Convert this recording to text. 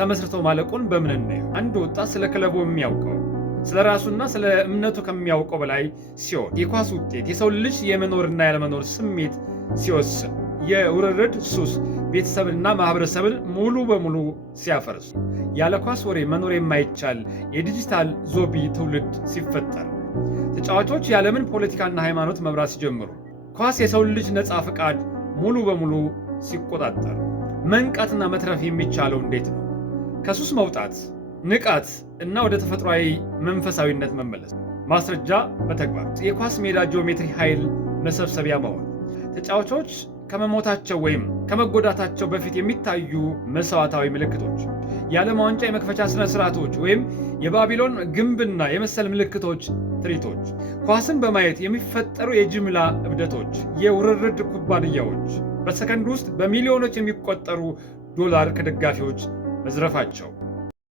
ተመስርቶ ማለቁን በምን እናየው? አንድ ወጣት ስለ ክለቡ የሚያውቀው ስለ ራሱና ስለ እምነቱ ከሚያውቀው በላይ ሲሆን የኳስ ውጤት የሰው ልጅ የመኖርና ያለመኖር ስሜት ሲወስን የውርርድ ሱስ ቤተሰብንና ማህበረሰብን ሙሉ በሙሉ ሲያፈርስ ያለ ኳስ ወሬ መኖር የማይቻል የዲጂታል ዞቢ ትውልድ ሲፈጠር ተጫዋቾች የዓለምን ፖለቲካና ሃይማኖት መምራት ሲጀምሩ ኳስ የሰው ልጅ ነፃ ፈቃድ ሙሉ በሙሉ ሲቆጣጠር መንቃትና መትረፍ የሚቻለው እንዴት ነው? ከሱስ መውጣት፣ ንቃት እና ወደ ተፈጥሯዊ መንፈሳዊነት መመለስ። ማስረጃ በተግባር የኳስ ሜዳ ጂኦሜትሪ ኃይል መሰብሰቢያ መሆን። ተጫዋቾች ከመሞታቸው ወይም ከመጎዳታቸው በፊት የሚታዩ መስዋዕታዊ ምልክቶች፣ የዓለም ዋንጫ የመክፈቻ ስነ ስርዓቶች ወይም የባቢሎን ግንብና የመሰል ምልክቶች፣ ትርኢቶች፣ ኳስን በማየት የሚፈጠሩ የጅምላ እብደቶች፣ የውርርድ ኩባንያዎች በሰከንድ ውስጥ በሚሊዮኖች የሚቆጠሩ ዶላር ከደጋፊዎች መዝረፋቸው